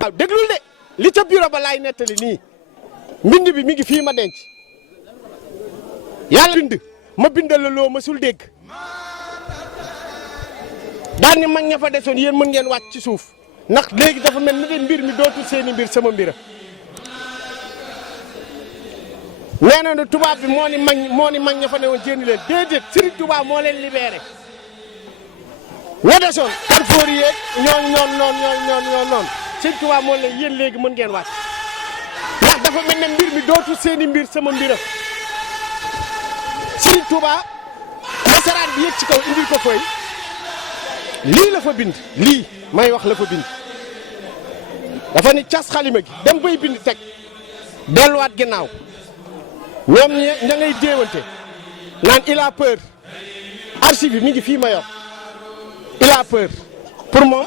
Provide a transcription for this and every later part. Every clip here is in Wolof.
waaw déglul de li ca bureau ba laay nettali nii mbind bi mi ngi fii ma denc yàlla bind ma bindal la loo mësul dégg daan ni mag ña fa desoon yéen mën ngeen wàcc ci suuf ndax léegi dafa mel ni de mbir mi dootul seeni mbir sama mbira nee na tubaab bi moo ni mag ña fa ne woon jénni leen déedéet Serigne Touba moo leen libéré ña desoon kan fóori yeeg ñoon noonu Serigne Touba moo leen yéen léegi mën ngeen wàcc ndax dafa mel ne mbir mi dootul seeni mbir sama mbira Serigne Touba nasaraan bi yëg ci kaw indil ko fooy lii la fa bind lii may wax la fa bind dafa ni cas xalima gi dem bay bind teg delluwaat ginnaaw ñoom ña ngay déewante naan il a peur archive bi mi ngi fii ma yor il a peur pour moom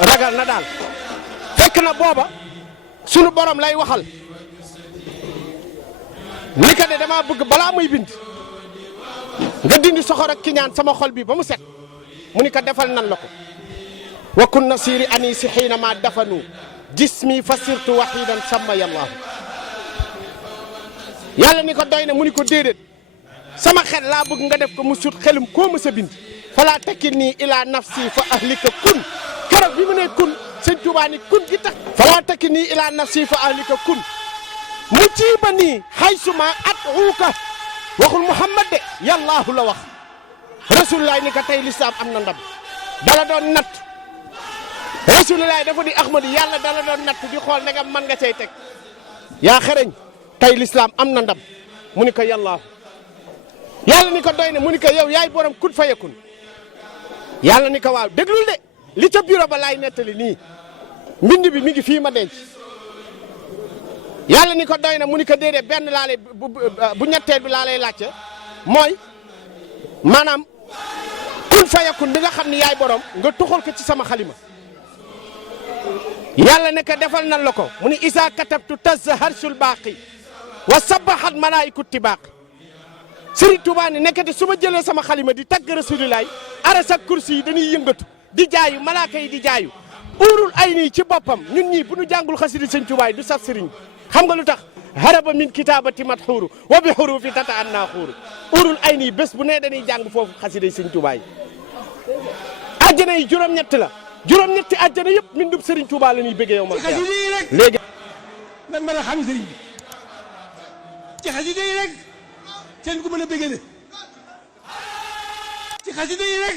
ragal na daal fekk na booba sunu borom lay waxal ni ka de dama bëgg balaa muy bind nga dindi soxor ak kiñaan sama xol bi ba mu set mu ni ko defal nan la ko wa kun nasiri anisi xiina ma dafanu jismi fasirtu waxidan sama yallahu yàlla ni ko doy na mu ni ko déedéet sama xel laa bëgg nga def ko mu sut xelum koo ma sa bind falaa takkil nii ila nafsi fa ahlika kun keroog bi mu ne kun sëñ Tuubaa ni kun gi tax falaa takkil nii ila nafsi fa ahlika kun mu jiiba nii xaysuma at uuka waxul Muhammad de yàllaahu la wax rasulullah ni ko tey lislaam am na ndam dala doon natt rasulullah dafa di ahmadu yàlla dala doon natt di xool ndegam man nga cay teg yaa xereñ tey lislaam am na ndam mu ni ko yàllaahu yàlla ni ko doy na mu ni ko yow yaay borom kun fayakun yàlla ni ko waaw déglul de li ca bureau ba laay nettali nii mbind bi mi ngi fii ma denc yàlla ni ko doy na mu ni ko déedéet benn laa lay bu ñetteel bi laa lay laajte mooy maanaam kun fayakun bi nga xam ni yaay borom nga tuxal ko ci sama xalima yàlla ne ko defal nan la ko mu ni isa katabtu tazza harsul baaqi wa sabahat malaaiku tibaaqi Serigne Touba ni nekkati su ma jëlee sama xalima di tagg rasulilaay aras ak kursi yi dañuy yëngatu di jaayu malaaka yi di jaayu uurul ay nii ci boppam ñun ñii bu ñu jàngul xasidi Serigne Touba yi du saf Serigne xam nga lu tax haraba min kitabati mat xuuru wa bi xurufi tata an naa xuuru uurul ay nii bés bu nee dañuy jàng foofu xasida Serigne Touba yi àjjana yi juróom-ñett la juróom-ñetti àjjana yëpp mbindum Serigne Touba la ñuy bëggee yow ma léegi nan mën a xam Serigne bi ci xasida yi rek kenn ku mën a bëggee ci xasida yi rek